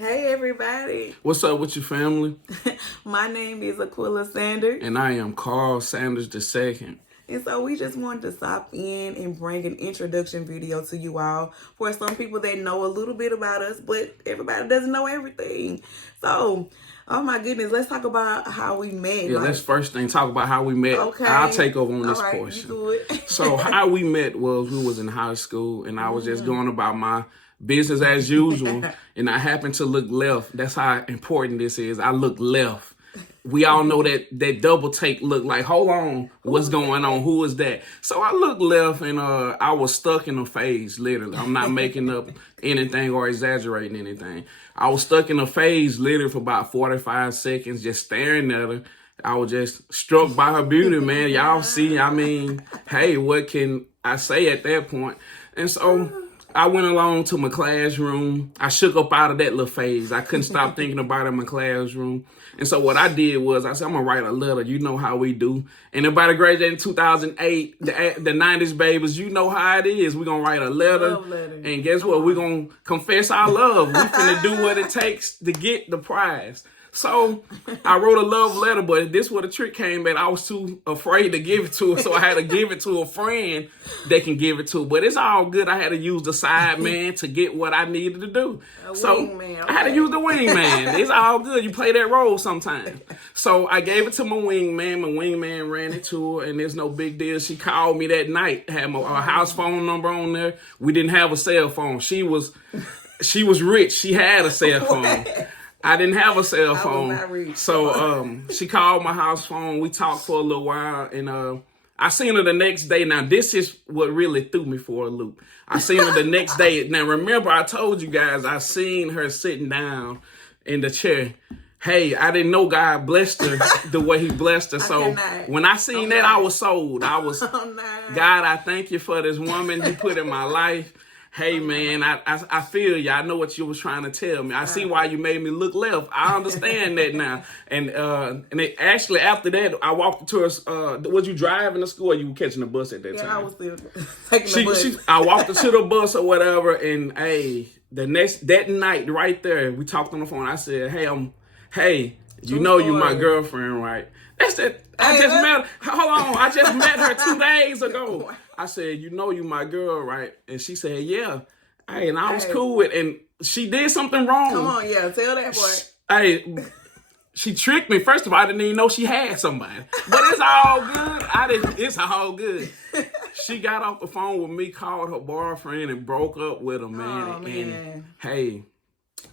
Hey everybody. What's up with your family? My name is Aquila Sanders. And I am Carl Sanders II. And so we just wanted to stop in and bring an introduction video to you all for some people that know a little bit about us, but everybody doesn't know everything. So, oh my goodness, let's talk about how we met. Yeah, let's first thing talk about how we met. Okay. I'll take over on this all right, portion. You do it. So how we met was we was in high school and I was just going about my business as usual and I happened to look left. That's how important this is. I look left. We all know that double take look like, hold on, what's going on? Who is that? So I looked left and I was stuck in a phase, literally. I'm not making up anything or exaggerating anything. I was stuck in a phase literally for about 45 seconds, just staring at her. I was just struck by her beauty, man. Y'all see, I mean, hey, what can I say at that point? And so I went along to my classroom. I shook up out of that little phase. I couldn't stop thinking about it in my classroom. And so what I did was I said, I'm going to write a letter. You know how we do. And everybody graduated in 2008, the 90s babies, you know how it is. We're going to write a letter. And guess what? We're going to confess our love. We're finna do what it takes to get the prize. So I wrote a love letter, but this where the trick came at. I was too afraid to give it to her, so I had to give it to a friend that can give it to her. But it's all good. I had to use the side man to get what I needed to do. Wingman, I had to use the wingman. It's all good. You play that role sometimes. So I gave it to my wingman. My wingman ran it to her, and there's no big deal. She called me that night, had my house phone number on there. We didn't have a cell phone. She was rich. She had a cell phone. I didn't have a cell phone. So she called my house phone. We talked for a little while and I seen her the next day. Now this is what really threw me for a loop. I seen her the next day. Now remember I told you guys I seen her sitting down in the chair. Hey, I didn't know God blessed her the way he blessed her. So when I seen that, I was sold. I was, God, I thank you for this woman you put in my life. Hey, man, I feel you. I know what you was trying to tell me. I see why you made me look left. I understand that now. And actually, after that, I walked to her. Was you driving to school or you were catching the bus at that time? Yeah, I was still taking the bus. I walked her to the bus or whatever. And, hey, that night right there, we talked on the phone. I said, hey, you know you my girlfriend, right? That's it. I just met her 2 days ago. I said, you know you my girl, right? And she said, yeah. Hey, and I was cool with it. And she did something wrong. Come on, yeah, tell that boy. Hey, she tricked me. First of all, I didn't even know she had somebody. But it's all good. It's all good. She got off the phone with me, called her boyfriend, and broke up with him, man. Oh, man. And hey.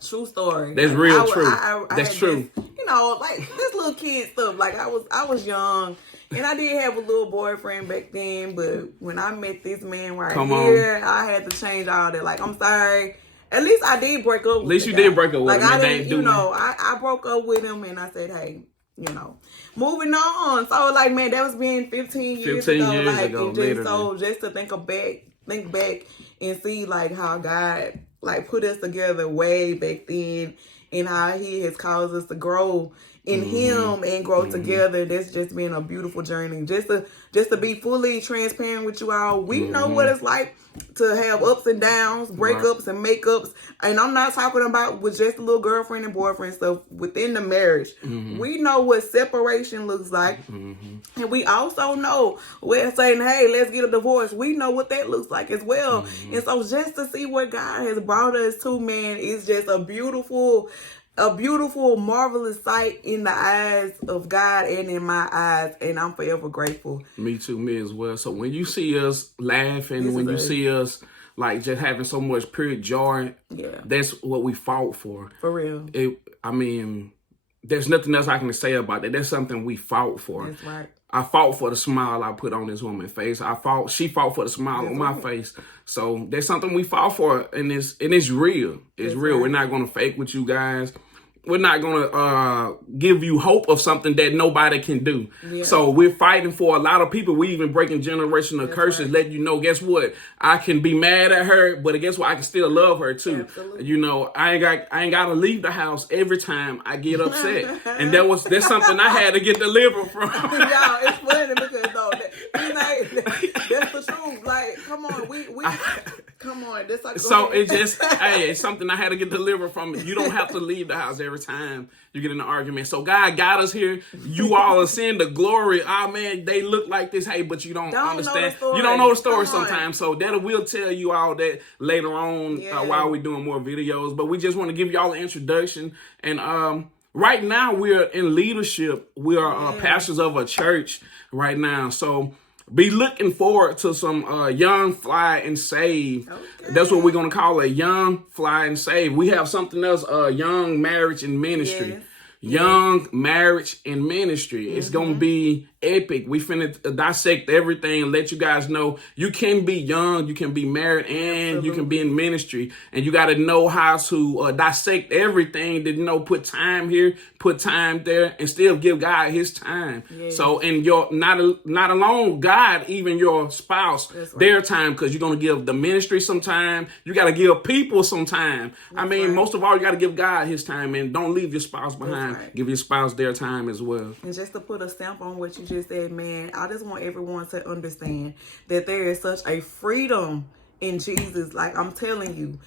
True story. That's real true. That's true. You know, like this little kid stuff. Like I was young. And I did have a little boyfriend back then, but when I met this man right here, I had to change all that. Like, I'm sorry. At least I did break up with him. At least you did break up with him. Like, I didn't, you know, I broke up with him and I said, hey, you know, moving on. So, like, man, that was being 15 years ago. 15 years ago, literally. So, just to think back and see, like, how God, like, put us together way back then and how he has caused us to grow in him and grow together. That's just been a beautiful journey. Just to be fully transparent with you all, we know what it's like to have ups and downs, breakups and makeups. And I'm not talking about with just a little girlfriend and boyfriend stuff within the marriage. We know what separation looks like. And we also know we're saying, hey, let's get a divorce. We know what that looks like as well. And so just to see what God has brought us to, man, is just a beautiful, marvelous sight in the eyes of God and in my eyes, and I'm forever grateful. Me too, me as well. So when you see us laughing, when you see us like just having so much pure joy, that's what we fought for. For real. I mean, there's nothing else I can say about that. That's something we fought for. That's right. I fought for the smile I put on this woman's face. She fought for the smile on my face. So there's something we fought for, and it's real. It's real. Right. We're not gonna fake with you guys. We're not going to give you hope of something that nobody can do. Yeah. So we're fighting for a lot of people. We even breaking generational curses, letting you know, guess what? I can be mad at her, but guess what? I can still love her too. Absolutely. You know, I ain't got to leave the house every time I get upset. And that's something I had to get delivered from. Y'all, it's funny because that's the true. Like, come on, we come on. This like, So it just, hey, it's something I had to get delivered from. You don't have to leave the house every time you get in an argument. So God got us here. You all are seeing the glory. Oh man, they look like this. Hey, but you don't understand. You don't know the story sometimes. So that we'll tell you all that later on while we're doing more videos. But we just want to give y'all an introduction. And right now we're in leadership. We are pastors of a church right now. So be looking forward to some Young, Fly, and Save. Okay. That's what we're going to call it, Young, Fly, and Save. We have something else, Young Marriage and Ministry. Yes. Young Marriage and Ministry. It's going to be epic. We finna dissect everything and let you guys know you can be young, you can be married, and you can be in ministry. And you got to know how to dissect everything, to put time here, put time there, and still give God his time. Yes. So, and your not alone God, even your spouse, their time, because you're going to give the ministry some time. You got to give people some time. Most of all, you got to give God his time, and don't leave your spouse behind. Give your spouse their time as well. And just to put a stamp on what you just said, man, I just want everyone to understand that there is such a freedom in Jesus. Like, I'm telling you,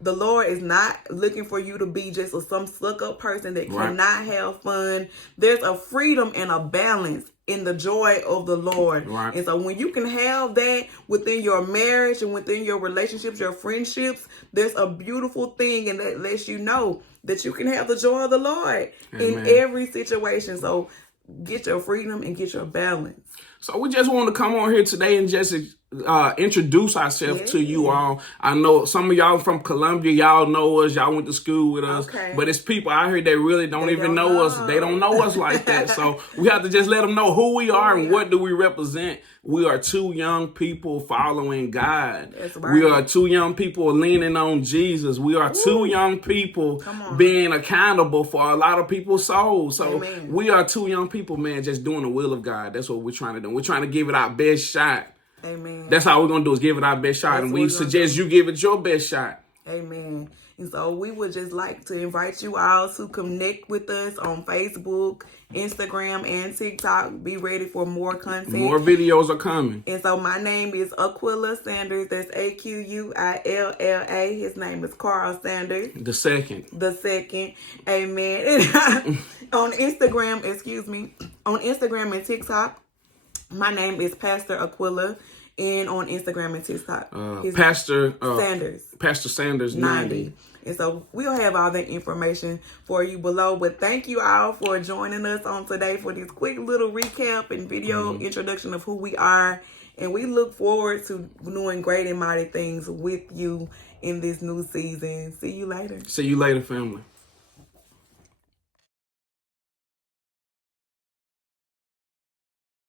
the Lord is not looking for you to be just some suck-up person that cannot have fun. There's a freedom and a balance in the joy of the Lord. Right. And so when you can have that within your marriage and within your relationships, your friendships, there's a beautiful thing, and that lets you know that you can have the joy of the Lord in every situation. So get your freedom and get your balance. So we just want to come on here today and just introduce ourselves to you all. I know some of y'all from Columbia, y'all know us, y'all went to school with us, but it's people out here that really don't even know us. They don't know us like that. So we have to just let them know who we are and what do we represent. We are two young people following God. We are two young people leaning on Jesus. We are two young people being accountable for a lot of people's souls. So we are two young people, man, just doing the will of God. That's what we're trying to do. We're trying to give it our best shot. Amen. That's how we're going to do is give it our best shot. And we suggest you give it your best shot. Amen. And so we would just like to invite you all to connect with us on Facebook, Instagram, and TikTok. Be ready for more content. More videos are coming. And so my name is Aquila Sanders. That's Aquilla. His name is Carl Sanders. The second. Amen. On Instagram and TikTok, my name is Pastor Aquila. And on Instagram and TikTok, Pastor Sanders 90. And so we'll have all that information for you below. But thank you all for joining us on today for this quick little recap and video introduction of who we are. And we look forward to doing great and mighty things with you in this new season. See you later. See you later, family.